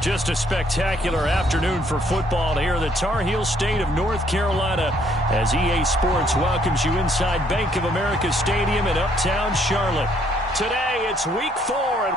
Just a spectacular afternoon for football here in the Tar Heel state of North Carolina as EA Sports welcomes you inside Bank of America Stadium in uptown Charlotte. Today, it's week 4.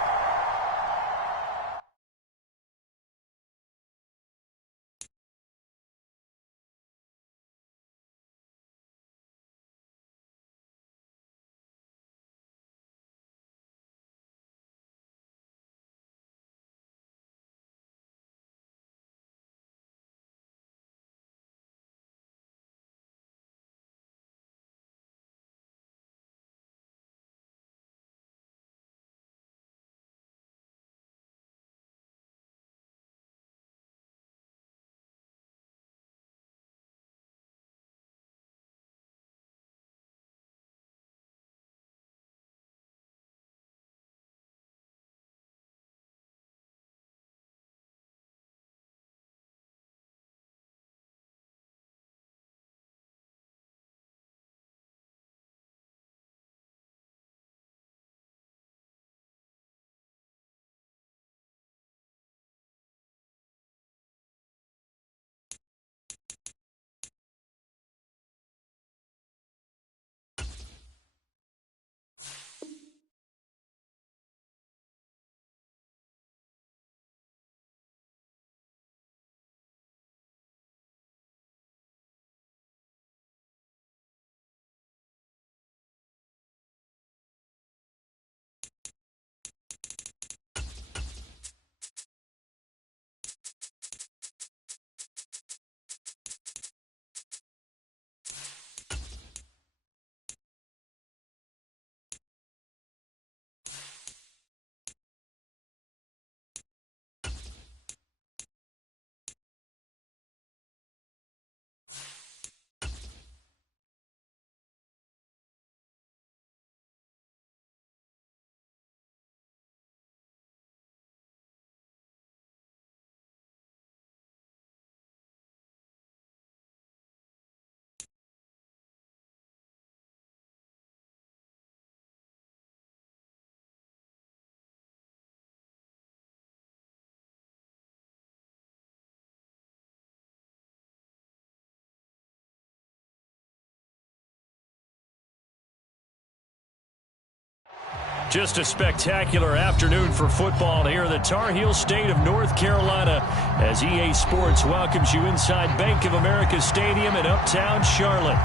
Just a spectacular afternoon for football here in the Tar Heel state of North Carolina as EA Sports welcomes you inside Bank of America Stadium in uptown Charlotte.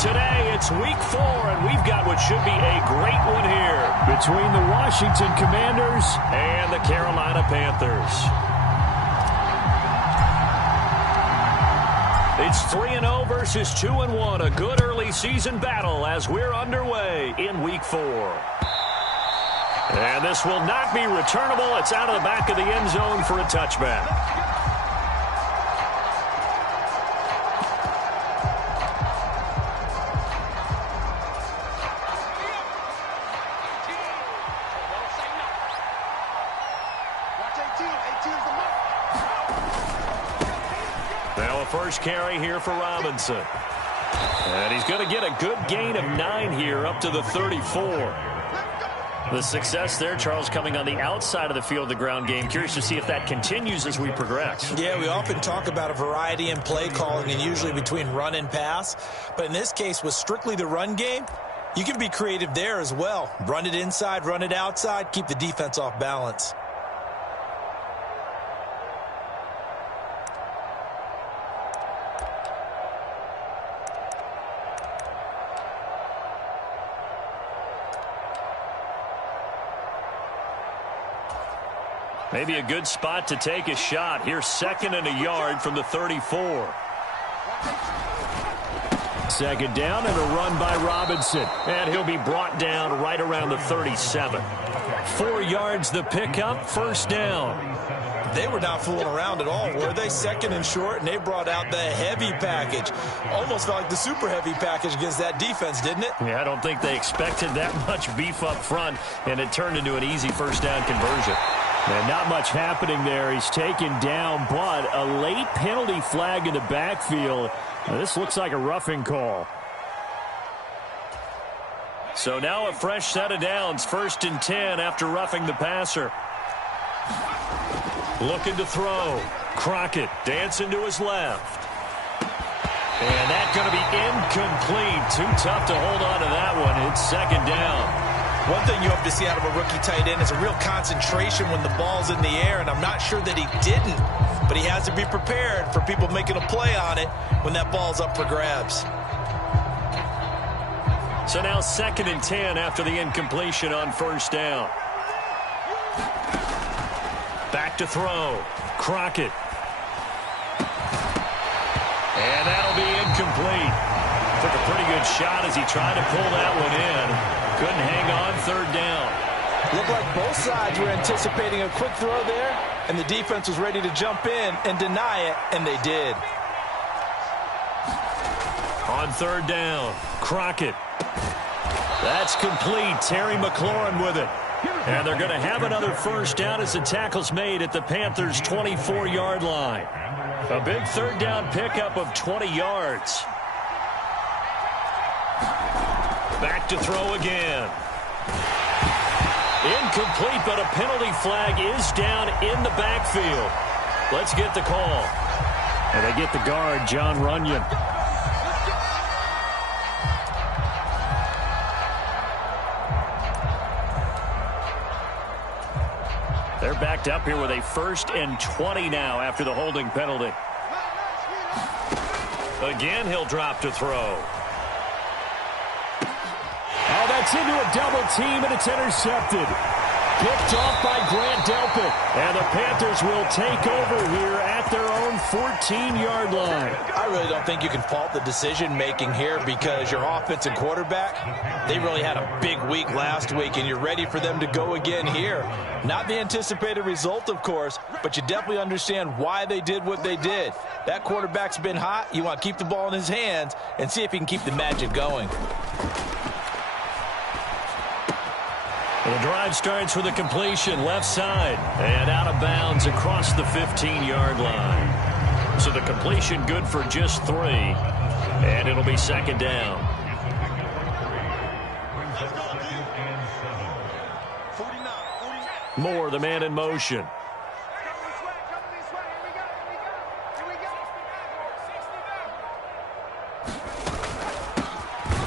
Today, it's week 4, and we've got what should be a great one here between the Washington Commanders and the Carolina Panthers. It's 3-0 versus 2-1, a good early season battle as we're underway in week 4. And this will not be returnable. It's out of the back of the end zone for a touchback. Now a first carry here for Robinson. And he's going to get a good gain of 9 here up to the 34. The success there, Charles, coming on the outside of the field, the ground game. Curious to see if that continues as we progress. Yeah, we often talk about a variety in play calling and usually between run and pass. But in this case, with strictly the run game, you can be creative there as well. Run it inside, run it outside, keep the defense off balance. Maybe a good spot to take a shot. Here's 2nd and a yard from the 34. Second down and a run by Robinson. And he'll be brought down right around the 37. 4 yards the pickup, first down. They were not fooling around at all, were they? 2nd and short, and they brought out the heavy package. Almost felt like the super heavy package against that defense, didn't it? Yeah, I don't think they expected that much beef up front, and it turned into an easy first down conversion. And not much happening there. He's taken down, but a late penalty flag in the backfield. Now, this looks like a roughing call. So now a fresh set of downs, 1st and 10 after roughing the passer. Looking to throw. Crockett dancing to his left. And that's going to be incomplete. Too tough to hold on to that one. It's second down. One thing you hope to see out of a rookie tight end is a real concentration when the ball's in the air, and I'm not sure that he didn't, but he has to be prepared for people making a play on it when that ball's up for grabs. So now 2nd and 10 after the incompletion on first down. Back to throw. Crockett. And that'll be incomplete. Took a pretty good shot as he tried to pull that one in. Couldn't hang on, 3rd down. Looked like both sides were anticipating a quick throw there, and the defense was ready to jump in and deny it, and they did. On 3rd down, Crockett. That's complete. Terry McLaurin with it. And they're going to have another first down as the tackle's made at the Panthers' 24-yard line. A big 3rd down pickup of 20 yards. Back to throw again. Incomplete, but a penalty flag is down in the backfield. Let's get the call. And they get the guard, John Runyon. They're backed up here with a 1st and 20 now after the holding penalty. Again, he'll drop to throw. Oh, that's into a double team, and it's intercepted. Picked off by Grant Delpit. And the Panthers will take over here at their own 14-yard line. I really don't think you can fault the decision-making here because your offense and quarterback, they really had a big week last week, and you're ready for them to go again here. Not the anticipated result, of course, but you definitely understand why they did what they did. That quarterback's been hot. You want to keep the ball in his hands and see if he can keep the magic going. The drive starts with a completion left side and out of bounds across the 15-yard line. So the completion good for just 3, and it'll be 2nd down. Moore, the man in motion.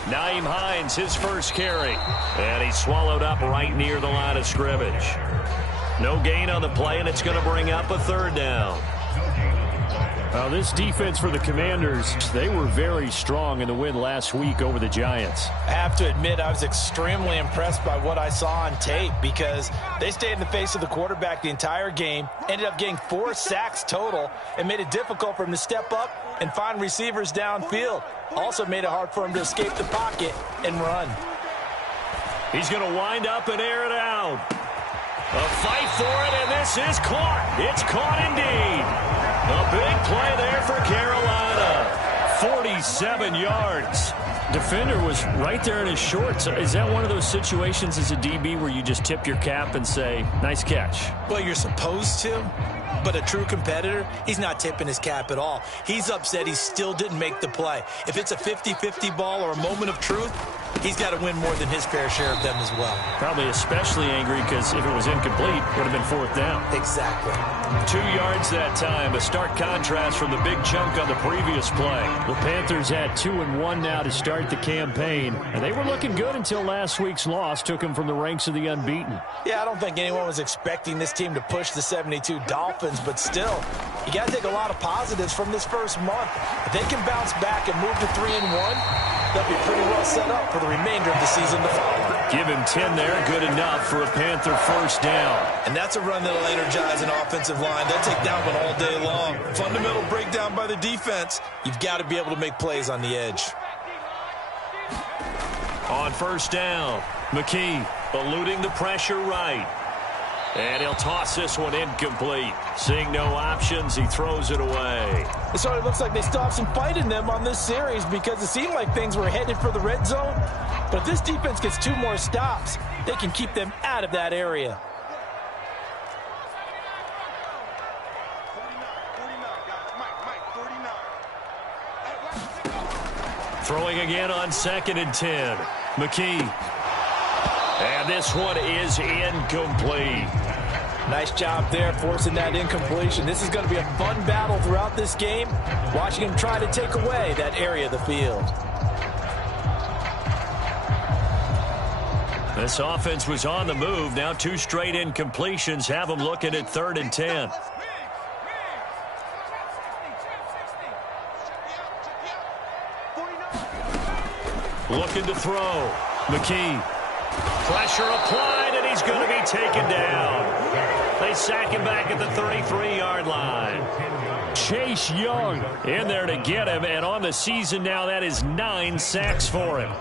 Nyheim Hines, his first carry. And he's swallowed up right near the line of scrimmage. No gain on the play, and it's going to bring up a 3rd down. Well, this defense for the Commanders, they were very strong in the win last week over the Giants. I have to admit, I was extremely impressed by what I saw on tape because they stayed in the face of the quarterback the entire game, ended up getting 4 sacks total, and made it difficult for him to step up and find receivers downfield. Also made it hard for him to escape the pocket and run. He's going to wind up and air it out. A fight for it, and this is caught. It's caught indeed. A big play there for Carolina. 47 yards. Defender was right there in his shorts. Is that one of those situations as a DB where you just tip your cap and say, nice catch? Well, you're supposed to, but a true competitor, he's not tipping his cap at all. He's upset he still didn't make the play. If it's a 50-50 ball or a moment of truth, he's got to win more than his fair share of them as well. Probably especially angry because if it was incomplete, it would have been 4th down. Exactly. 2 yards that time. A stark contrast from the big chunk on the previous play. The Panthers had 2-1 now to start the campaign, and they were looking good until last week's loss took them from the ranks of the unbeaten. Yeah, I don't think anyone was expecting this team to push the 72 Dolphins, but still, you got to take a lot of positives from this first month. If they can bounce back and move to 3-1, they'll be pretty well set up for the remainder of the season to follow. Give him 10 there, good enough for a Panther first down. And that's a run that'll energize an offensive line. They'll take that one all day long. Fundamental breakdown by the defense. You've got to be able to make plays on the edge. On first down, McKee eluding the pressure right. And he'll toss this one incomplete. Seeing no options, he throws it away. It sort of looks like they still have some fight in them on this series because it seemed like things were headed for the red zone. But if this defense gets 2 more stops, they can keep them out of that area. Throwing again on 2nd and 10. McKee. And this one is incomplete. Nice job there, forcing that incompletion. This is going to be a fun battle throughout this game, watching him try to take away that area of the field. This offense was on the move. Now 2 straight incompletions have them looking at 3rd and 10. Looking to throw. McKee. Pressure applied, and he's going to be taken down. They sack him back at the 33-yard line. Chase Young in there to get him, and on the season now, that is 9 sacks for him.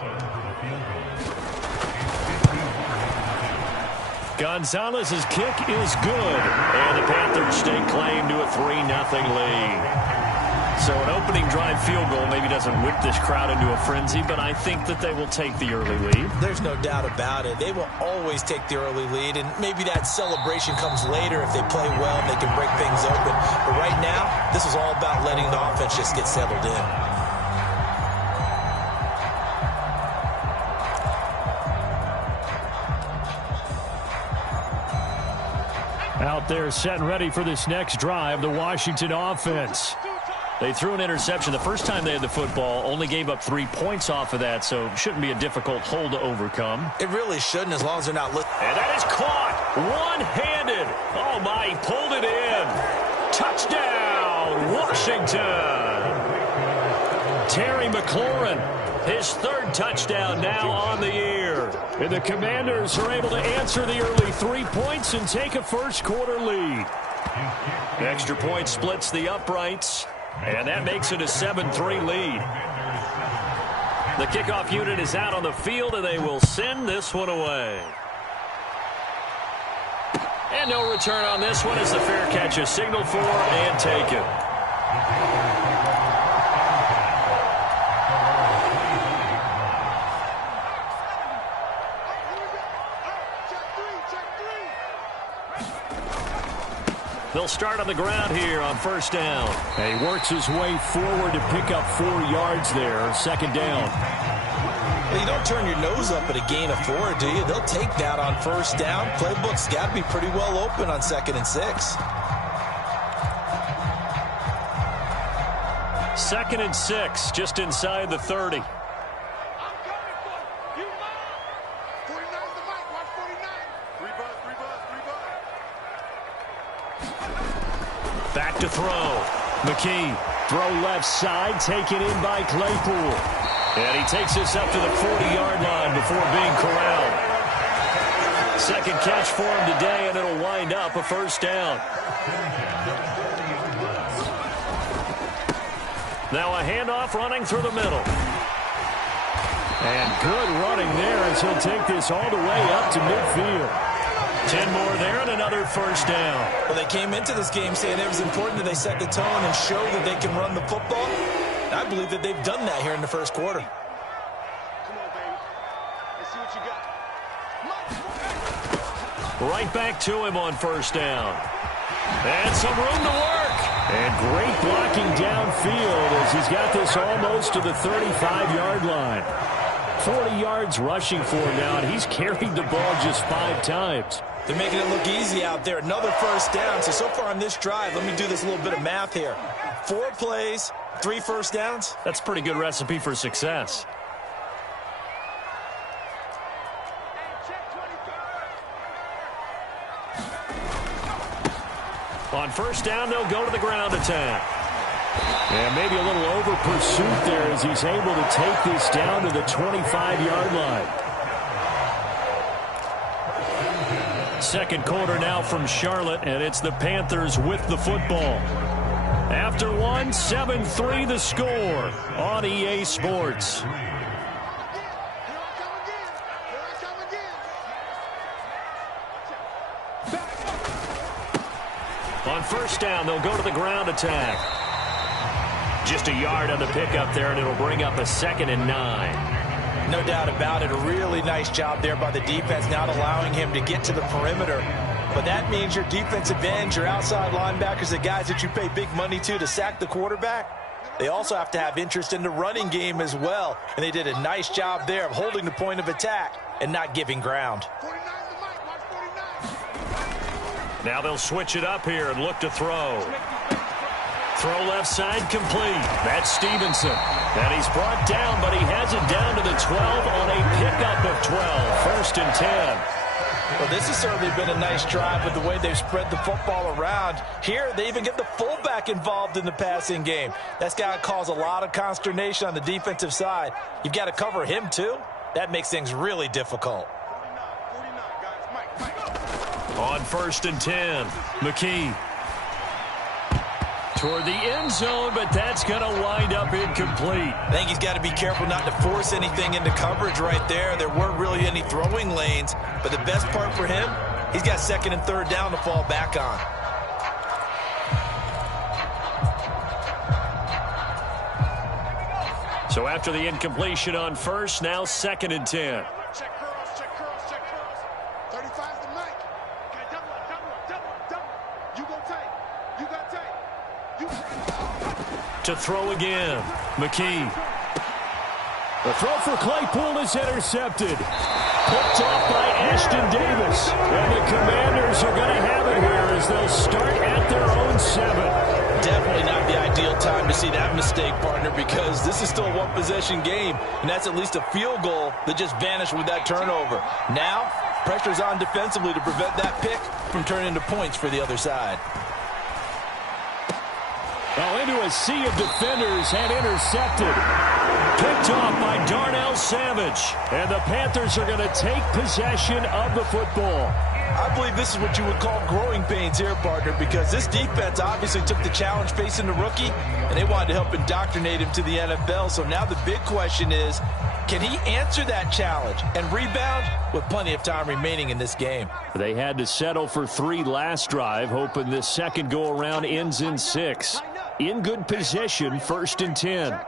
Gonzalez's kick is good, and the Panthers stake claim to a 3-0 lead. So an opening drive field goal maybe doesn't whip this crowd into a frenzy, but I think that they will take the early lead. There's no doubt about it. They will always take the early lead, and maybe that celebration comes later if they play well and they can break things open. But right now, this is all about letting the offense just get settled in. Out there set and ready for this next drive, the Washington offense. They threw an interception the first time they had the football, only gave up 3 points off of that, so shouldn't be a difficult hole to overcome. It really shouldn't, as long as they're not looking. And that is caught one-handed. Oh, my, he pulled it in. Touchdown, Washington. Terry McLaurin, his 3rd touchdown now on the year. And the Commanders are able to answer the early 3 points and take a first-quarter lead. Extra point splits the uprights. And that makes it a 7-3 lead. The kickoff unit is out on the field, and they will send this one away. And no return on this one as the fair catch is signaled for and taken. They'll start on the ground here on 1st down. He works his way forward to pick up 4 yards there. 2nd down. Well, you don't turn your nose up at a gain of 4, do you? They'll take that on 1st down. Playbook's got to be pretty well open on 2nd and 6. 2nd and 6, just inside the 30. Back to throw. McKee, throw left side, taken in by Claypool. And he takes this up to the 40-yard line before being corralled. 2nd catch for him today, and it'll wind up a 1st down. Now a handoff running through the middle. And good running there as he'll take this all the way up to midfield. 10 more there and another 1st down. Well, they came into this game saying it was important that they set the tone and show that they can run the football. I believe that they've done that here in the 1st quarter. Come on, baby. Let's see what you got. Right back to him on 1st down. And some room to work. And great blocking downfield as he's got this almost to the 35-yard line. 40 yards rushing for him now, and he's carried the ball just 5 times. They're making it look easy out there. Another 1st down. So far on this drive, let me do this little bit of math here. 4 plays, 3 1st downs. That's a pretty good recipe for success. On 1st down, they'll go to the ground attack. And maybe a little over pursuit there as he's able to take this down to the 25-yard line. 2nd quarter now from Charlotte, and it's the Panthers with the football. After one, 7-3 the score on EA Sports. On 1st down, they'll go to the ground attack. Just a yard on the pickup there, and it'll bring up a 2nd and 9. No doubt about it. A really nice job there by the defense, not allowing him to get to the perimeter. But that means your defensive ends, your outside linebackers, the guys that you pay big money to sack the quarterback, they also have to have interest in the running game as well. And they did a nice job there of holding the point of attack and not giving ground. Now they'll switch it up here and look to throw. Throw left side complete. That's Stevenson. And he's brought down, but he has it down to the 12 on a pickup of 12. First and 10. Well, this has certainly been a nice drive with the way they've spread the football around. Here, they even get the fullback involved in the passing game. That's got to cause a lot of consternation on the defensive side. You've got to cover him, too. That makes things really difficult. On first and 10, McKee. Toward the end zone, but that's going to wind up incomplete. I think he's got to be careful not to force anything into coverage right there. There weren't really any throwing lanes, but the best part for him, he's got second and third down to fall back on. So after the incompletion on first, now second and 10. Check curls, check curls, check curls. 35's the mic. Okay, double up. You go tight. You got tight. To throw again, McKee. The throw for Claypool is intercepted. Picked off by Ashton Davis. And the Commanders are going to have it here as they'll start at their own 7. Definitely not the ideal time to see that mistake, partner, because this is still a one-possession game, and that's at least a field goal that just vanished with that turnover. Now, pressure's on defensively to prevent that pick from turning into points for the other side. Oh, into a sea of defenders and intercepted. Picked off by Darnell Savage. And the Panthers are going to take possession of the football. I believe this is what you would call growing pains here, partner, because this defense obviously took the challenge facing the rookie, and they wanted to help indoctrinate him to the NFL. So now the big question is, can he answer that challenge and rebound with plenty of time remaining in this game? They had to settle for 3 last drive, hoping this second go-around ends in 6. In good position, first and 10.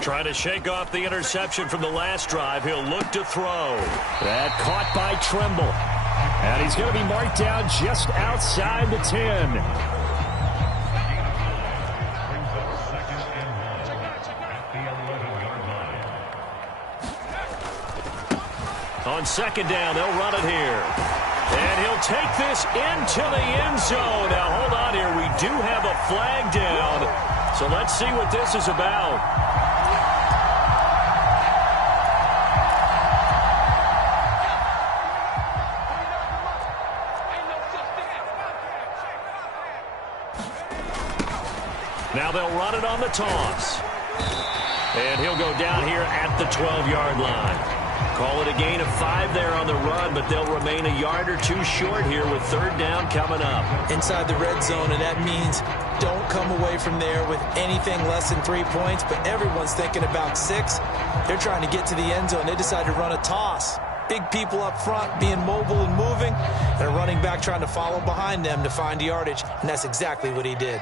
Trying to shake off the interception from the last drive. He'll look to throw. That caught by Tremble. And he's going to be marked down just outside the 10. On second down, they'll run it here. And he'll take this into the end zone. Now, hold on here. We do have a flag down. So let's see what this is about. Now they'll run it on the toss. And he'll go down here at the 12-yard line. Call it a gain of 5 there on the run, but they'll remain a yard or 2 short here with third down coming up. Inside the red zone, and that means don't come away from there with anything less than 3 points, but everyone's thinking about 6. They're trying to get to the end zone. They decide to run a toss. Big people up front being mobile and moving, and a running back trying to follow behind them to find yardage, and that's exactly what he did.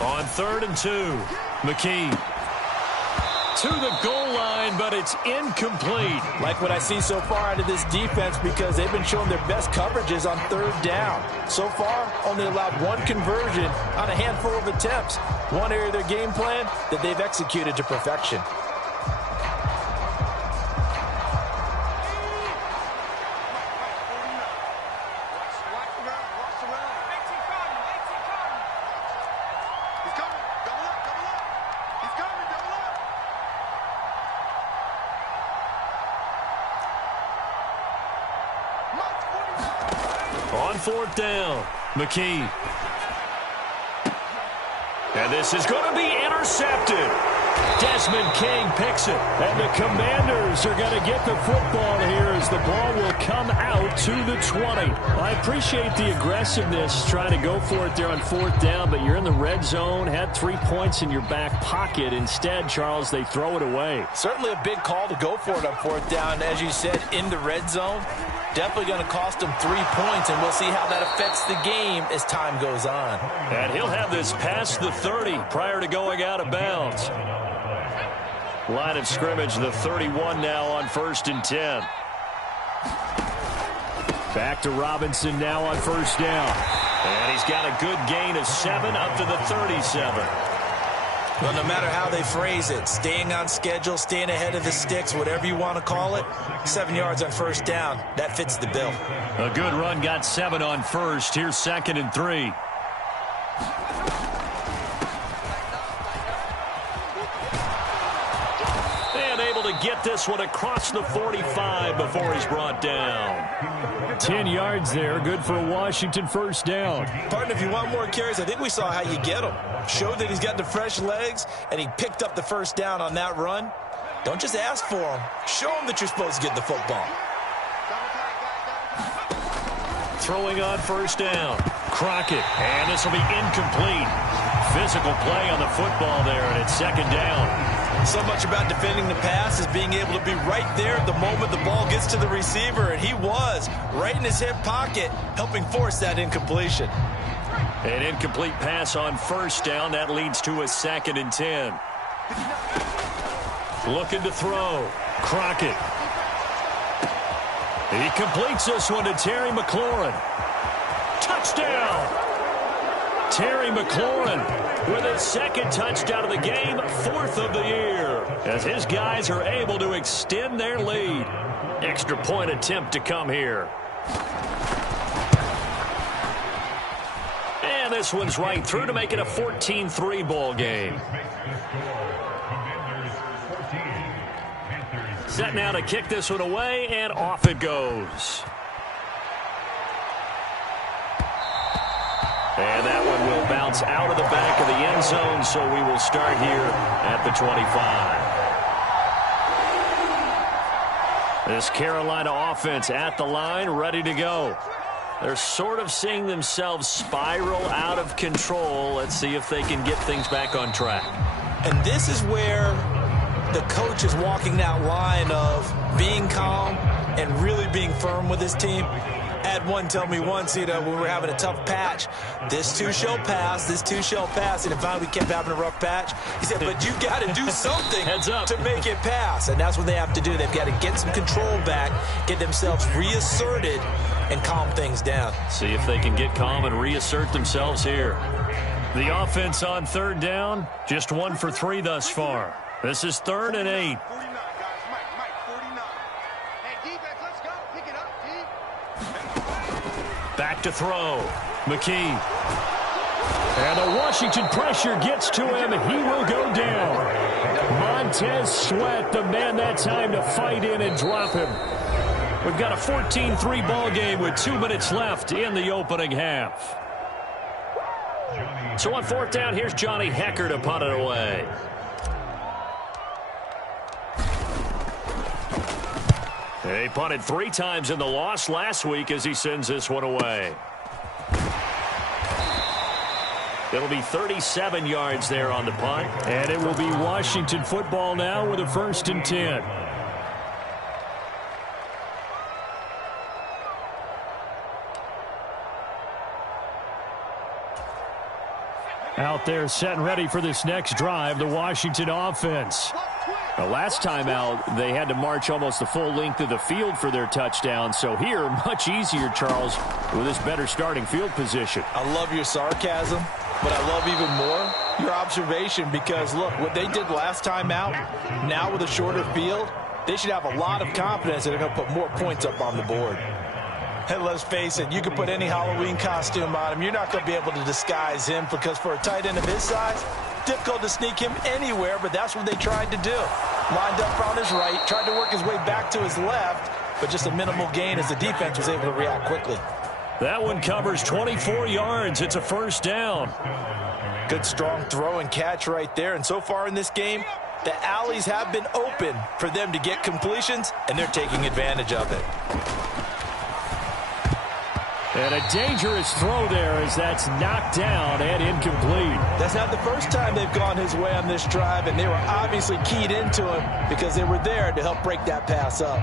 On third and 2, McKee to the goal line, but it's incomplete. Like what I see so far out of this defense, because they've been showing their best coverages on third down. So far, only allowed 1 conversion on a handful of attempts. One area of their game plan that they've executed to perfection. On fourth down, McKee. And this is going to be intercepted. Desmond King picks it. And the Commanders are going to get the football here as the ball will come out to the 20. I appreciate the aggressiveness trying to go for it there on fourth down, but you're in the red zone, had 3 points in your back pocket. Instead, Charles, they throw it away. Certainly a big call to go for it on fourth down. As you said, in the red zone, definitely going to cost them 3 points, and we'll see how that affects the game as time goes on. And he'll have this past the 30 prior to going out of bounds. Line of scrimmage, the 31 now on first and 10. Back to Robinson now on first down. And he's got a good gain of 7 up to the 37. Well, no matter how they phrase it, staying on schedule, staying ahead of the sticks, whatever you want to call it, 7 yards on first down, that fits the bill. A good run got 7 on first. Here's 2nd and 3. And able to get this one across the 45 before he's brought down. 10 yards there, good for a Washington first down. Partner, if you want more carries, I think we saw how you get them. Showed that he's got the fresh legs, and he picked up the first down on that run. Don't just ask for him. Show him that you're supposed to get the football. Throwing on first down. Crockett, and this will be incomplete. Physical play on the football there, and it's 2nd down. So much about defending the pass is being able to be right there at the moment the ball gets to the receiver, and he was right in his hip pocket, helping force that incompletion. An incomplete pass on first down. That leads to a 2nd and 10. Looking to throw. Crockett. He completes this one to Terry McLaurin. Touchdown! Terry McLaurin with his 2nd touchdown of the game, 4th of the year, as his guys are able to extend their lead. Extra point attempt to come here. And this one's right through to make it a 14-3 ball game. Set now to kick this one away, and off it goes. And that one will bounce out of the back of the end zone, so we will start here at the 25. This Carolina offense at the line, ready to go. They're sort of seeing themselves spiral out of control. Let's see if they can get things back on track. And this is where the coach is walking that line of being calm and really being firm with his team. I had one tell me once, when we were having a tough patch, this too shall pass, this too shall pass, and finally we kept having a rough patch. He said, but you got to do something to make it pass, and that's what they have to do. They've got to get some control back, get themselves reasserted, and calm things down. See if they can get calm and reassert themselves here. The offense on 3rd down, just 1 for 3 thus far. This is 3rd and 8. Back to throw. McKee. And the Washington pressure gets to him. He will go down. Montez Sweat, the man that time to fight in and drop him. We've got a 14-3 ball game with 2 minutes left in the opening half. So on 4th down, here's Johnny Hecker to punt it away. He punted 3 times in the loss last week as he sends this one away. It'll be 37 yards there on the punt. And it will be Washington football now with a 1st and 10. Out there set and ready for this next drive, the Washington offense. The last time out, they had to march almost the full length of the field for their touchdown. So here, much easier, Charles, with this better starting field position. I love your sarcasm, but I love even more your observation because, look, what they did last time out, now with a shorter field, they should have a lot of confidence that they're going to put more points up on the board. And let's face it, you can put any Halloween costume on him. You're not going to be able to disguise him because for a tight end of his size, difficult to sneak him anywhere, but that's what they tried to do. Lined up on his right, tried to work his way back to his left, but just a minimal gain as the defense was able to react quickly. That one covers 24 yards. It's a 1st down. Good strong throw and catch right there. And so far in this game, the alleys have been open for them to get completions, and they're taking advantage of it. And a dangerous throw there as that's knocked down and incomplete. That's not the first time they've gone his way on this drive, and they were obviously keyed into him because they were there to help break that pass up.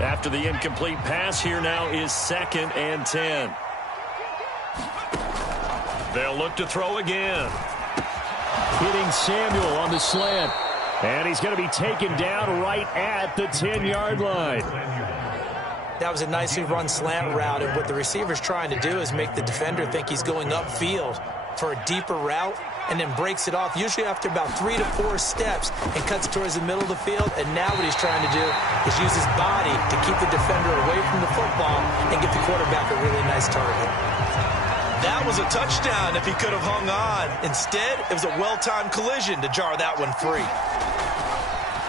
After the incomplete pass, here now is 2nd and 10. They'll look to throw again. Hitting Samuel on the slant. And he's going to be taken down right at the 10-yard line. That was a nicely run slant route, and what the receiver's trying to do is make the defender think he's going upfield for a deeper route, and then breaks it off, usually after about 3 to 4 steps, and cuts towards the middle of the field. And now what he's trying to do is use his body to keep the defender away from the football and get the quarterback a really nice target. That was a touchdown if he could have hung on. Instead, it was a well-timed collision to jar that one free.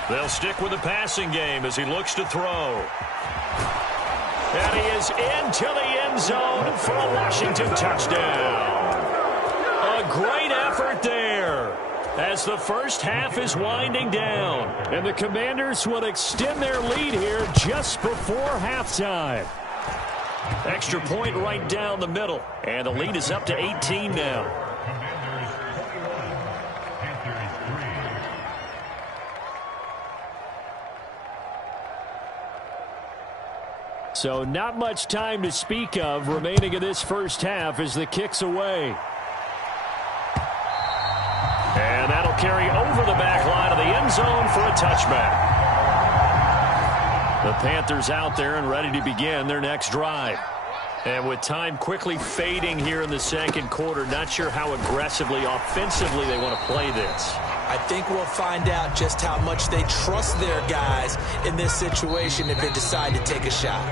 They'll stick with the passing game as he looks to throw. And he is into the end zone for a Washington touchdown. A great effort there as the first half is winding down. And the Commanders will extend their lead here just before halftime. Extra point right down the middle. And the lead is up to 18 now. So not much time to speak of remaining in this first half as the kick's away. And that'll carry over the back line of the end zone for a touchback. The Panthers out there and ready to begin their next drive. And with time quickly fading here in the second quarter, not sure how aggressively, offensively they want to play this. I think we'll find out just how much they trust their guys in this situation if they decide to take a shot.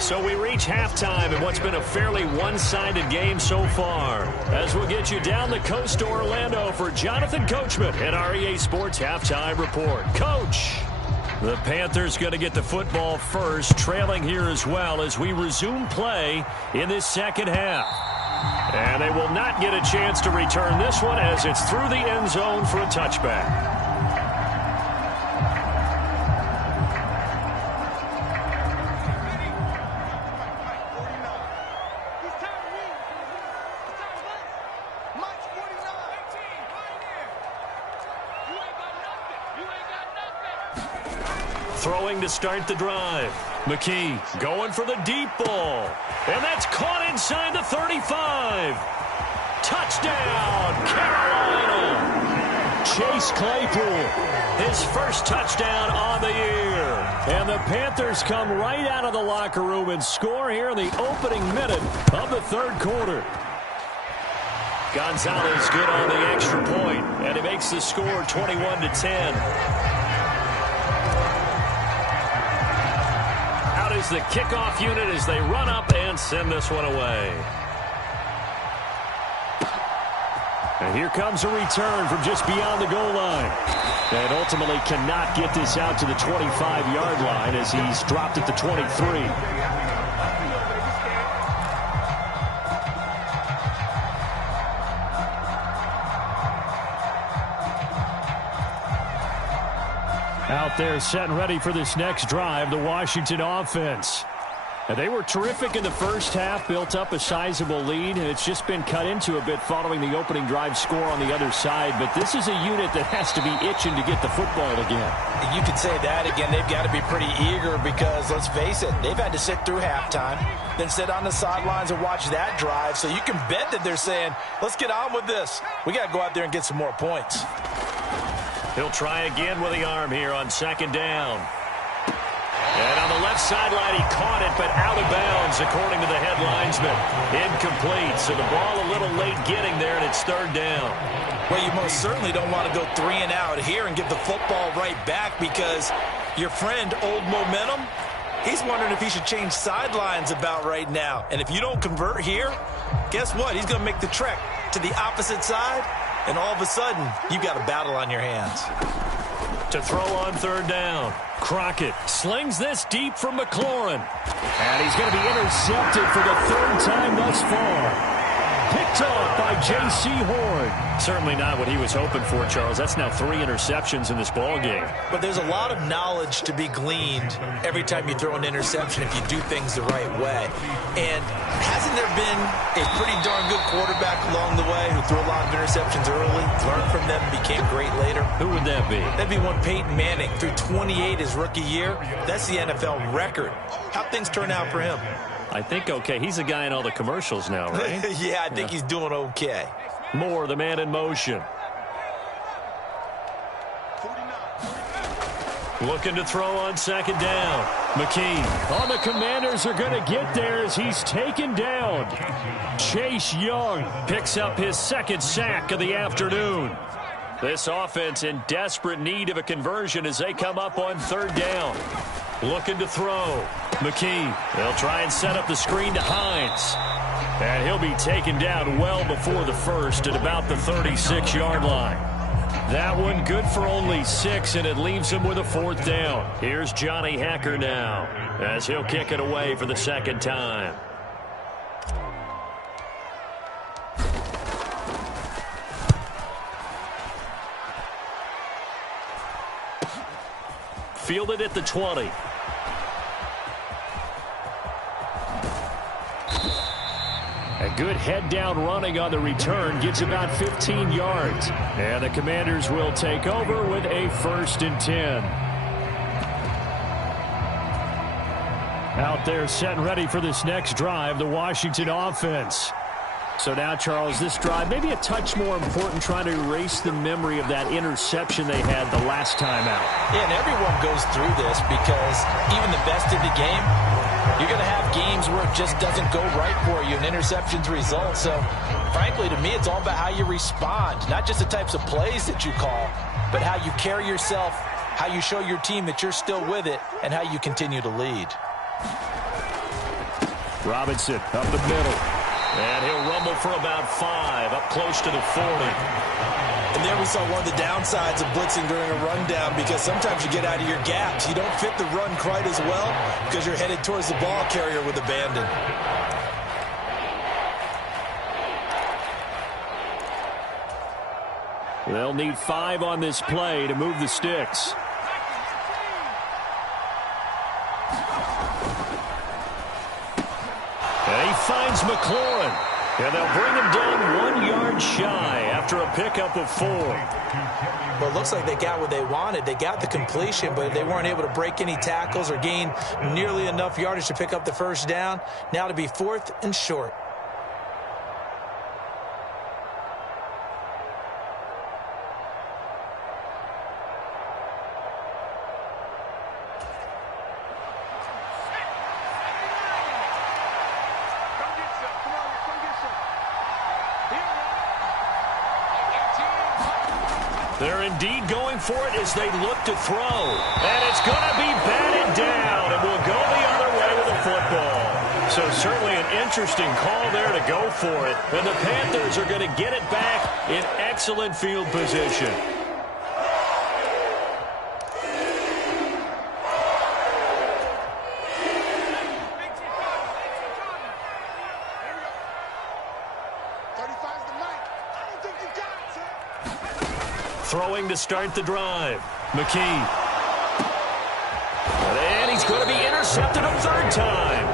So we reach halftime in what's been a fairly one-sided game so far. As we'll get you down the coast to Orlando for Jonathan Coachman and our EA Sports Halftime Report. Coach, the Panthers going to get the football first, trailing here as well as we resume play in this second half. And they will not get a chance to return this one as it's through the end zone for a touchback. Throwing to start the drive. McKee going for the deep ball. And that's caught inside the 35. Touchdown, Carolina. Chase Claypool, his first touchdown on the year. And the Panthers come right out of the locker room and score here in the opening minute of the third quarter. Gonzalez good on the extra point, and it makes the score 21-10. Is the kickoff unit as they run up and send this one away. And here comes a return from just beyond the goal line. And ultimately cannot get this out to the 25-yard line as he's dropped at the 23. Out there set and ready for this next drive, the Washington offense. And they were terrific in the first half, built up a sizable lead, and it's just been cut into a bit following the opening drive score on the other side. But this is a unit that has to be itching to get the football again. You could say that again. They've got to be pretty eager because, let's face it, they've had to sit through halftime, then sit on the sidelines and watch that drive. So you can bet that they're saying, let's get on with this. We got to go out there and get some more points. He'll try again with the arm here on second down. And on the left sideline, he caught it, but out of bounds, according to the head linesman. Incomplete, so the ball a little late getting there, and it's third down. Well, you most certainly don't want to go 3 and out here and give the football right back because your friend, Old Momentum, he's wondering if he should change sidelines about right now. And if you don't convert here, guess what? He's going to make the trek to the opposite side. And all of a sudden, you've got a battle on your hands. To throw on third down, Crockett slings this deep from McLaurin. And he's going to be intercepted for the third time thus far. Picked off by J.C. Horn. Certainly not what he was hoping for, Charles. That's now 3 interceptions in this ball game. But there's a lot of knowledge to be gleaned every time you throw an interception if you do things the right way. And hasn't there been a pretty darn good quarterback along the way who threw a lot of interceptions early, learned from them, and became great later? Who would that be? That'd be one Peyton Manning. Threw 28 his rookie year. That's the NFL record. How'd things turn out for him? I think okay. He's a guy in all the commercials now, right? Yeah, I think he's doing okay. Moore, the man in motion. Looking to throw on second down. McKee. Oh, the Commanders are going to get there as he's taken down. Chase Young picks up his second sack of the afternoon. This offense in desperate need of a conversion as they come up on third down. Looking to throw. McKee. They'll try and set up the screen to Hines. And he'll be taken down well before the first at about the 36-yard line. That one good for only 6, and it leaves him with a fourth down. Here's Johnny Hekker now as he'll kick it away for the second time. Fielded at the 20. A good head-down running on the return gets about 15 yards. And the Commanders will take over with a 1st and 10. Out there set and ready for this next drive, the Washington offense. So now, Charles, this drive maybe a touch more important, trying to erase the memory of that interception they had the last time out. Yeah, and everyone goes through this because even the best in the game, you're going to have games where it just doesn't go right for you and interceptions result. So, frankly, to me, it's all about how you respond, not just the types of plays that you call, but how you carry yourself, how you show your team that you're still with it, and how you continue to lead. Robinson up the middle. And he'll rumble for about 5, up close to the 40. And there we saw one of the downsides of blitzing during a rundown, because sometimes you get out of your gaps. You don't fit the run quite as well because you're headed towards the ball carrier with abandon. They'll need 5 on this play to move the sticks. And he finds McLaurin. And they'll bring him down 1 yard shy after a pickup of 4. Well, it looks like they got what they wanted. They got the completion, but they weren't able to break any tackles or gain nearly enough yardage to pick up the first down. Now to be 4th and short. They're indeed going for it as they look to throw. And it's going to be batted down and will go the other way with the football. So certainly an interesting call there to go for it. And the Panthers are going to get it back in excellent field position. Throwing to start the drive. McKee. And he's going to be intercepted a third time.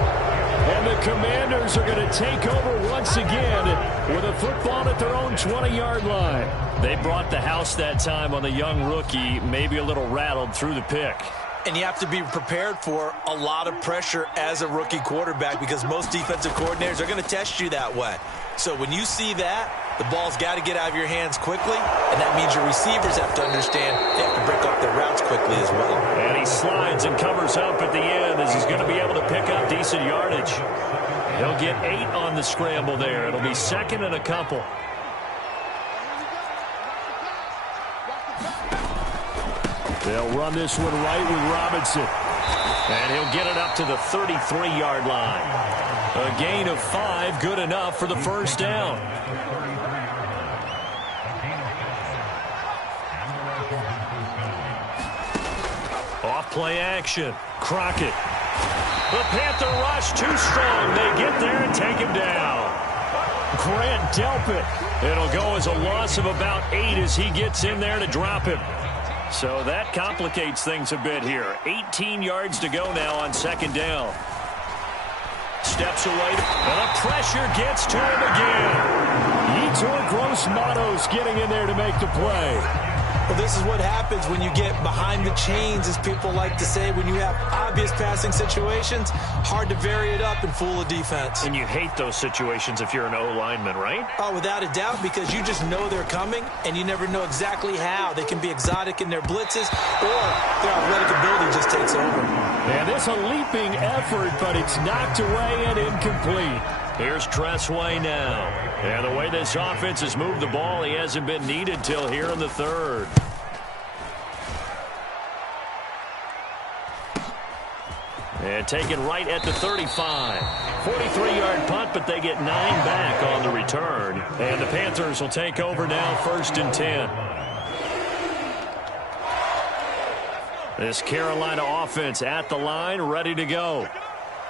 And the Commanders are going to take over once again with a football at their own 20-yard line. They brought the house that time on the young rookie, maybe a little rattled through the pick. And you have to be prepared for a lot of pressure as a rookie quarterback, because most defensive coordinators are going to test you that way. So when you see that, the ball's got to get out of your hands quickly, and that means your receivers have to understand they have to break up their routes quickly as well. And he slides and covers up at the end as he's going to be able to pick up decent yardage. He'll get 8 on the scramble there. It'll be 2nd and a couple. They'll run this one right with Robinson. And he'll get it up to the 33-yard line. A gain of 5, good enough for the first down. Off play action. Crockett. The Panther rush too strong. They get there and take him down. Grant Delpit. It'll go as a loss of about 8 as he gets in there to drop him. So that complicates things a bit here. 18 yards to go now on second down. Steps away, and the pressure gets to him again. Yetur Gross-Matos getting in there to make the play. Well, this is what happens when you get behind the chains, as people like to say. When you have obvious passing situations, hard to vary it up and fool a defense. And you hate those situations if you're an O-lineman, right? Oh, without a doubt, because you just know they're coming, and you never know exactly how. They can be exotic in their blitzes, or their athletic ability just takes over. And this a leaping effort, but it's knocked away and incomplete. Here's Tressway now. And the way this offense has moved the ball, he hasn't been needed till here in the third. And taken right at the 35. 43-yard punt, but they get 9 back on the return. And the Panthers will take over now, 1st and 10. This Carolina offense at the line, ready to go.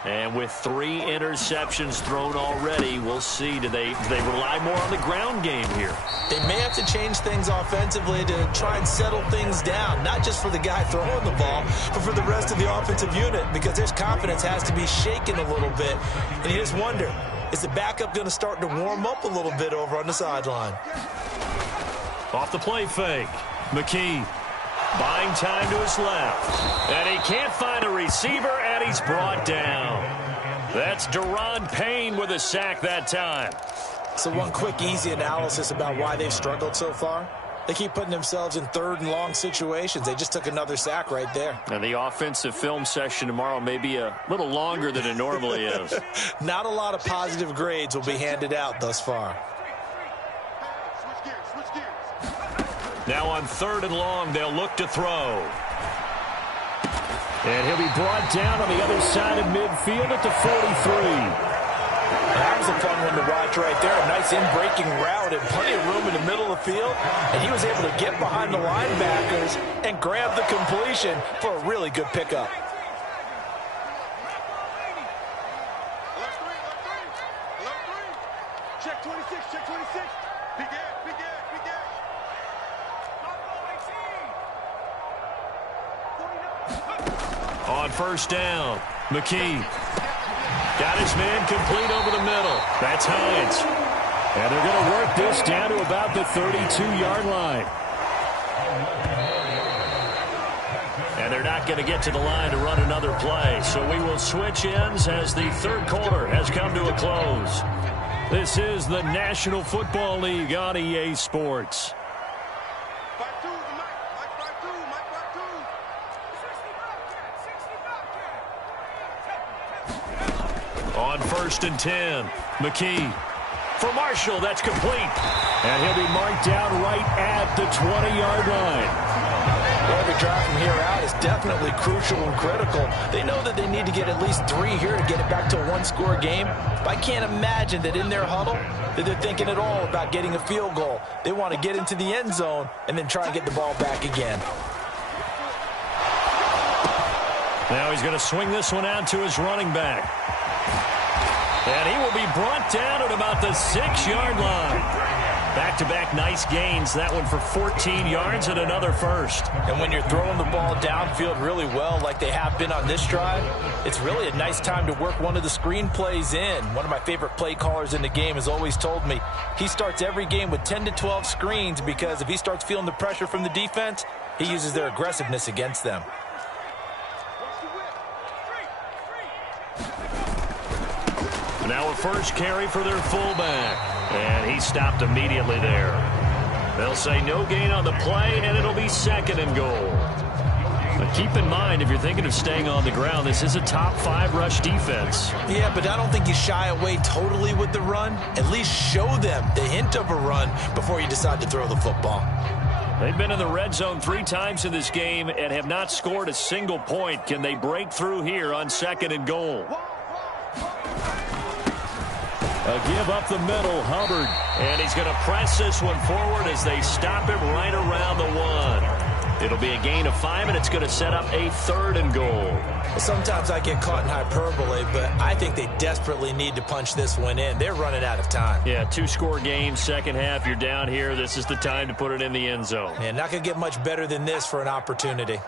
And with 3 interceptions thrown already, we'll see. Do they rely more on the ground game here? They may have to change things offensively to try and settle things down, not just for the guy throwing the ball, but for the rest of the offensive unit, because their confidence has to be shaken a little bit. And you just wonder, is the backup going to start to warm up a little bit over on the sideline? Off the play fake, McKee. Buying time to his left. And he can't find a receiver, and he's brought down. That's Deron Payne with a sack that time. So one quick, easy analysis about why they've struggled so far. They keep putting themselves in 3rd and long situations. They just took another sack right there. And the offensive film session tomorrow may be a little longer than it normally is. Not a lot of positive grades will be handed out thus far. Now on 3rd and long, they'll look to throw. And he'll be brought down on the other side of midfield at the 43. That was a fun one to watch right there. A nice in-breaking route and plenty of room in the middle of the field. And he was able to get behind the linebackers and grab the completion for a really good pickup. Check 26, check 26. Big air, big air, big air. On 1st down, McKee. Got his man complete over the middle. That's Hines. And they're going to work this down to about the 32-yard line. And they're not going to get to the line to run another play. So we will switch ends as the 3rd quarter has come to a close. This is the National Football League on EA Sports. On 1st and 10, McKee. For Marshall, that's complete. And he'll be marked down right at the 20-yard line. Well, every drive from here out is definitely crucial and critical. They know that they need to get at least 3 here to get it back to a 1-score game. But I can't imagine that in their huddle that they're thinking at all about getting a field goal. They want to get into the end zone and then try and get the ball back again. Now he's going to swing this one out to his running back. And he will be brought down at about the 6-yard line. Back-to-back nice gains. That one for 14 yards and another first. And when you're throwing the ball downfield really well like they have been on this drive, it's really a nice time to work one of the screen plays in. One of my favorite play callers in the game has always told me he starts every game with 10 to 12 screens because if he starts feeling the pressure from the defense, he uses their aggressiveness against them. Now a first carry for their fullback. And he stopped immediately there. They'll say no gain on the play, and it'll be 2nd and goal. But keep in mind, if you're thinking of staying on the ground, this is a top 5 rush defense. Yeah, but I don't think you shy away totally with the run. At least show them the hint of a run before you decide to throw the football. They've been in the red zone 3 times in this game and have not scored a single point. Can they break through here on 2nd and goal? A give up the middle, Hubbard. And he's going to press this one forward as they stop him right around the 1. It'll be a gain of 5, and it's going to set up a 3rd and goal. Sometimes I get caught in hyperbole, but I think they desperately need to punch this one in. They're running out of time. Yeah, 2-score game, second half. You're down here. This is the time to put it in the end zone. Yeah, not going to get much better than this for an opportunity.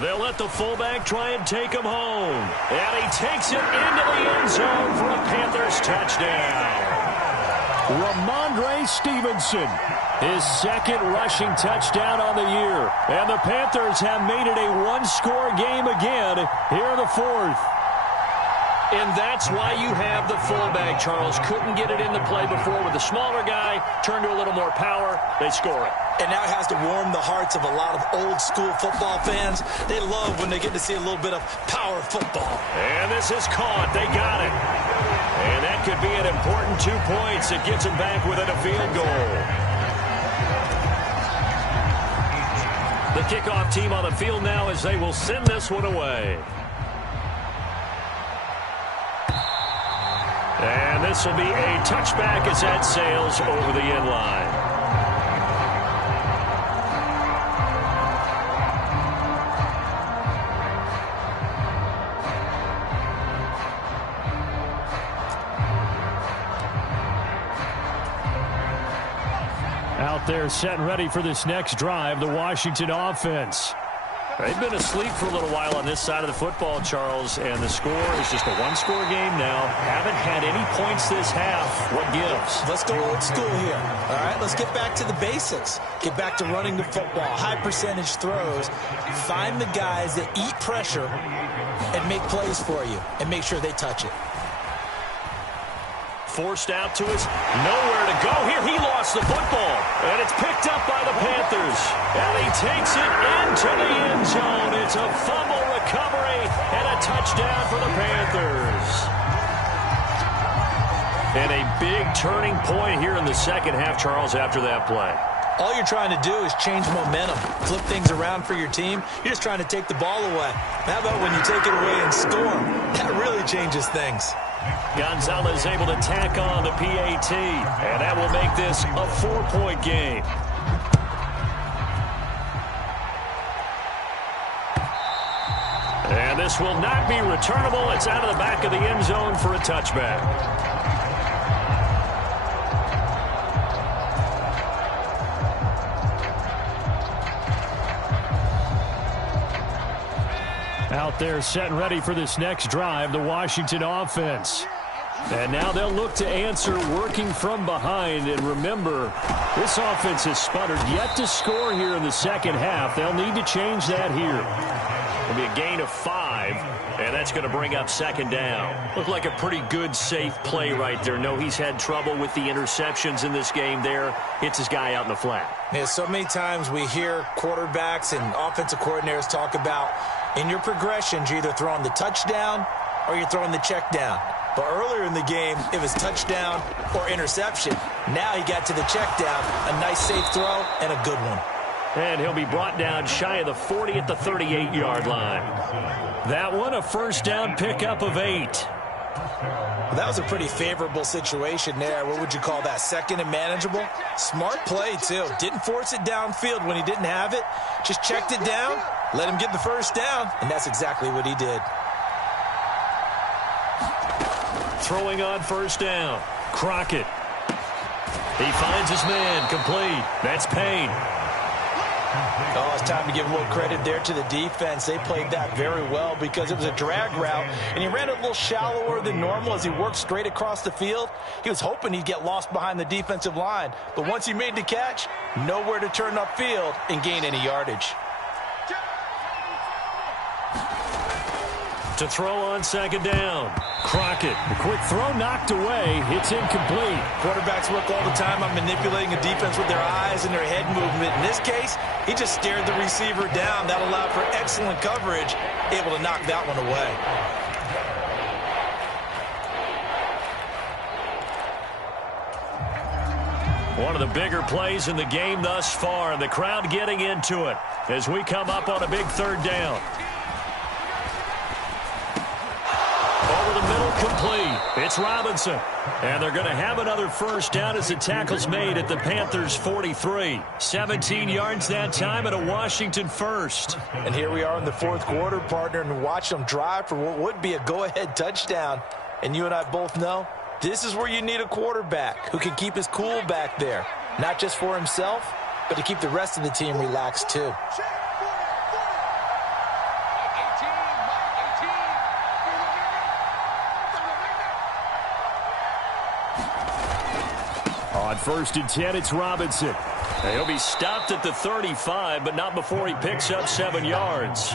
They'll let the fullback try and take him home. And he takes it into the end zone for a Panthers touchdown. Ramondre Stevenson, his second rushing touchdown on the year. And the Panthers have made it a one-score game again here in the fourth. And that's why you have the fullback, Charles. Couldn't get it into play before with the smaller guy. Turned to a little more power. They score it. And now it has to warm the hearts of a lot of old-school football fans. They love when they get to see a little bit of power football. And this is caught. They got it. And that could be an important 2 points. It gets them back within a field goal. The kickoff team on the field now as they will send this one away. And this will be a touchback as that sails over the end line. Out there set and ready for this next drive, the Washington offense. They've been asleep for a little while on this side of the football, Charles, and the score is just a one-score game now. Haven't had any points this half. What gives? Let's go old school here. All right, let's get back to the basics. Get back to running the football, high percentage throws. Find the guys that eat pressure and make plays for you and make sure they touch it. Forced out to us, nowhere to go. Here he lost the football, and it's picked up by the Panthers. And he takes it into the end zone. It's a fumble recovery and a touchdown for the Panthers. And a big turning point here in the second half, Charles, after that play. All you're trying to do is change momentum, flip things around for your team. You're just trying to take the ball away. How about when you take it away and score? That really changes things. Gonzalez able to tack on the PAT, and that will make this a 4-point game. And this will not be returnable. It's out of the back of the end zone for a touchback. Out there set and ready for this next drive, the Washington offense. And now they'll look to answer working from behind. And remember, this offense has sputtered yet to score here in the second half. They'll need to change that here. It'll be a gain of 5, and that's going to bring up second down. Looked like a pretty good, safe play right there. No, he's had trouble with the interceptions in this game there. Hits his guy out in the flat. Yeah, so many times we hear quarterbacks and offensive coordinators talk about in your progressions, you're either throwing the touchdown or you're throwing the check down. But earlier in the game, it was touchdown or interception. Now he got to the check down, a nice safe throw, and a good one. And he'll be brought down shy of the 40 at the 38-yard line. That one, a first down pickup of 8. Well, that was a pretty favorable situation there. What would you call that? Second and manageable? Smart play, too. Didn't force it downfield when he didn't have it. Just checked it down, let him get the first down, and that's exactly what he did. Throwing on first down. Crockett. He finds his man. Complete. That's Payne. Oh, it's time to give a little credit there to the defense. They played that very well because it was a drag route, and he ran it a little shallower than normal as he worked straight across the field. He was hoping he'd get lost behind the defensive line, but once he made the catch, nowhere to turn upfield and gain any yardage. To throw on second down. Crockett, the quick throw knocked away. It's incomplete. Quarterbacks work all the time on manipulating a defense with their eyes and their head movement. In this case, he just stared the receiver down. That allowed for excellent coverage, able to knock that one away. One of the bigger plays in the game thus far, and the crowd getting into it as we come up on a big third down. Over the middle, complete. It's Robinson. And they're going to have another first down as the tackle's made at the Panthers' 43. 17 yards that time and a Washington first. And here we are in the fourth quarter, partner, and watch them drive for what would be a go-ahead touchdown. And you and I both know this is where you need a quarterback who can keep his cool back there. Not just for himself, but to keep the rest of the team relaxed too. 1st and 10, it's Robinson. And he'll be stopped at the 35, but not before he picks up 7 yards.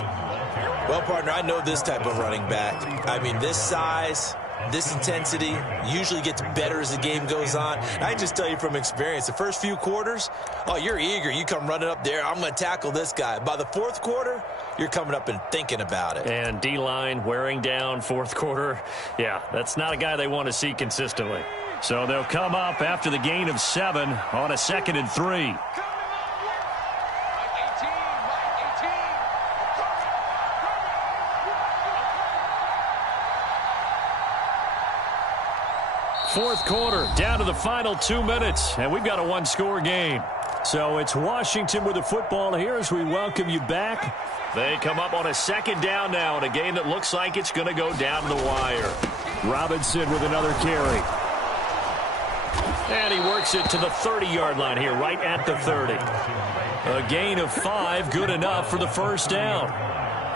Well, partner, I know this type of running back. I mean, this size, this intensity usually gets better as the game goes on. And I just tell you from experience, the first few quarters, oh, you're eager. You come running up there, I'm going to tackle this guy. By the 4th quarter, you're coming up and thinking about it. And D-line wearing down 4th quarter. Yeah, that's not a guy they want to see consistently. So they'll come up after the gain of 7 on a 2nd and 3. Fourth quarter, down to the final 2 minutes, and we've got a one-score game. So it's Washington with the football here as we welcome you back. They come up on a 2nd down now in a game that looks like it's going to go down to the wire. Robinson with another carry. And he works it to the 30-yard line here, right at the 30. A gain of 5, good enough for the 1st down.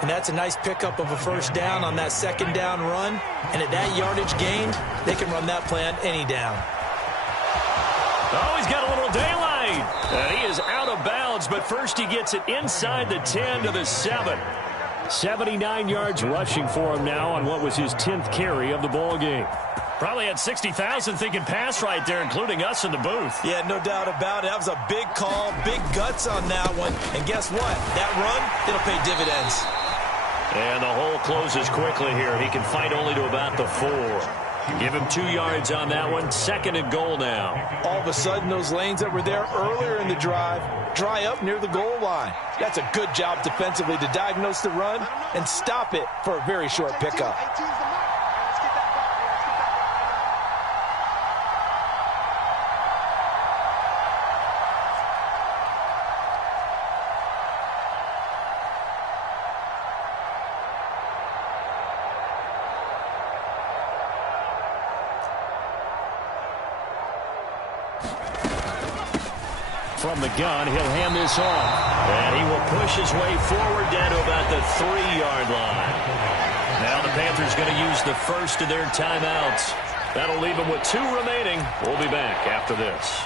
And that's a nice pickup of a 1st down on that 2nd down run. And at that yardage gained, they can run that plan any down. Oh, he's got a little daylight. And he is out of bounds, but first he gets it inside the 10 to the 7. 79 yards rushing for him now on what was his 10th carry of the ball game. Probably had 60,000 thinking pass right there, including us in the booth. Yeah, no doubt about it. That was a big call, big guts on that one. And guess what? That run, it'll pay dividends. And the hole closes quickly here. He can fight only to about the 4. Give him 2 yards on that one. 2nd and goal now. All of a sudden, those lanes that were there earlier in the drive dry up near the goal line. That's a good job defensively to diagnose the run and stop it for a very short pickup. From the gun, he'll hand this off. And he will push his way forward down to about the 3-yard line. Now the Panthers going to use the first of their timeouts. That'll leave them with 2 remaining. We'll be back after this.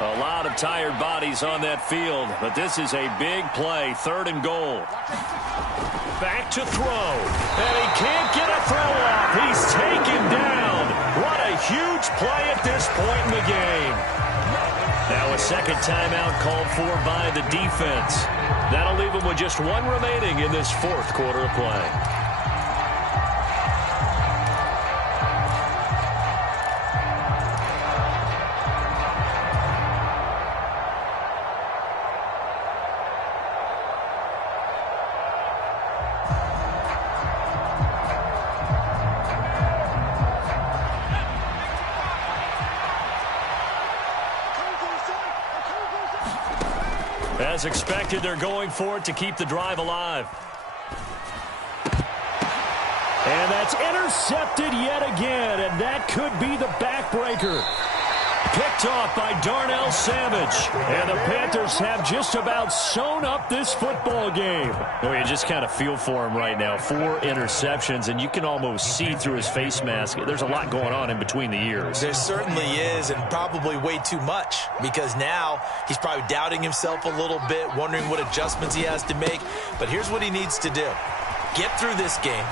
A lot of tired bodies on that field, but this is a big play. 3rd and goal. Back to throw. And he can't get a throw off. He's taken down. What a huge play at this point in the game. Now a 2nd timeout called for by the defense. That'll leave them with just 1 remaining in this 4th quarter of play. As expected, they're going for it to keep the drive alive. And that's intercepted yet again, and that could be the backbreaker. Picked off by Darnell Savage. And the Panthers have just about sewn up this football game. Well, you just kind of feel for him right now. 4 interceptions, and you can almost see through his face mask. There's a lot going on in between the ears. There certainly is, and probably way too much, because now he's probably doubting himself a little bit, wondering what adjustments he has to make. But here's what he needs to do. Get through this game.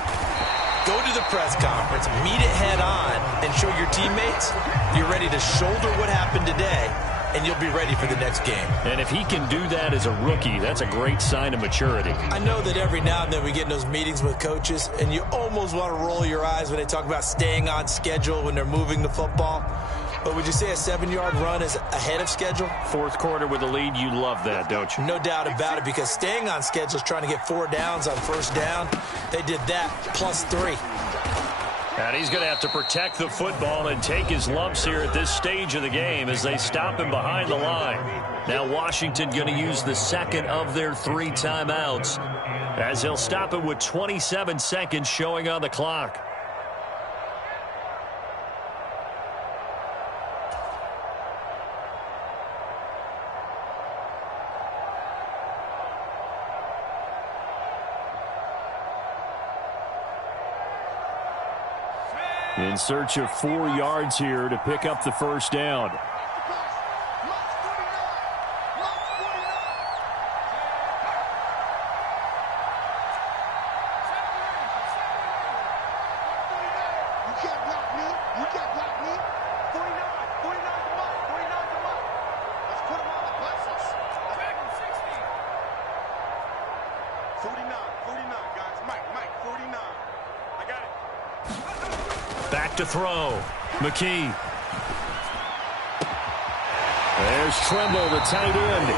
Go to the press conference, meet it head on, and show your teammates you're ready to shoulder what happened today, and you'll be ready for the next game. And if he can do that as a rookie, that's a great sign of maturity. I know that every now and then we get in those meetings with coaches, and you almost want to roll your eyes when they talk about staying on schedule when they're moving the football. But would you say a 7-yard run is ahead of schedule? 4th quarter with a lead, you love that, don't you? No doubt about it, because staying on schedule is trying to get 4 downs on 1st down. They did that plus 3. And he's going to have to protect the football and take his lumps here at this stage of the game as they stop him behind the line. Now Washington going to use the 2nd of their 3 timeouts as he'll stop it with 27 seconds showing on the clock. In search of 4 yards here to pick up the first down. Back to throw. McKee. There's Tremble, the tight end.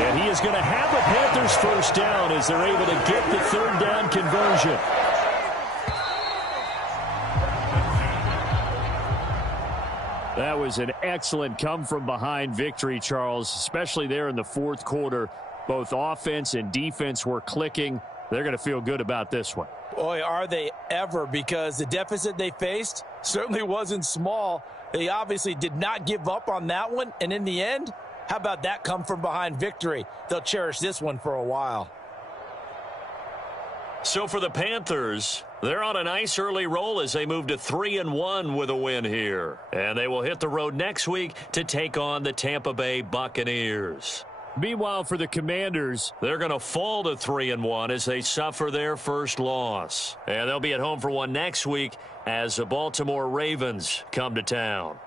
And he is going to have the Panthers first down as they're able to get the third down conversion. That was an excellent come-from-behind victory, Charles, especially there in the fourth quarter. Both offense and defense were clicking. They're going to feel good about this one. Boy, are they ever, because the deficit they faced certainly wasn't small. They obviously did not give up on that one, and in the end, how about that come-from-behind victory? They'll cherish this one for a while. So for the Panthers, they're on a nice early roll as they move to 3-1 with a win here. And they will hit the road next week to take on the Tampa Bay Buccaneers. Meanwhile, for the Commanders, they're going to fall to 3-1 as they suffer their first loss. And they'll be at home for one next week as the Baltimore Ravens come to town.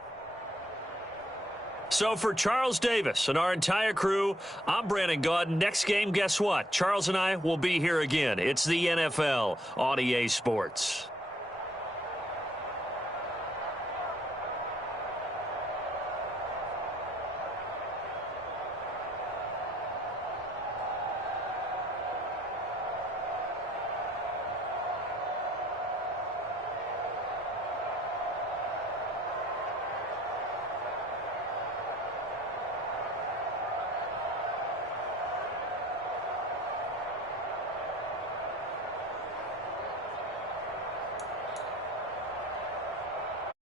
So for Charles Davis and our entire crew, I'm Brandon Gaudin. Next game, guess what? Charles and I will be here again. It's the NFL on EA Sports.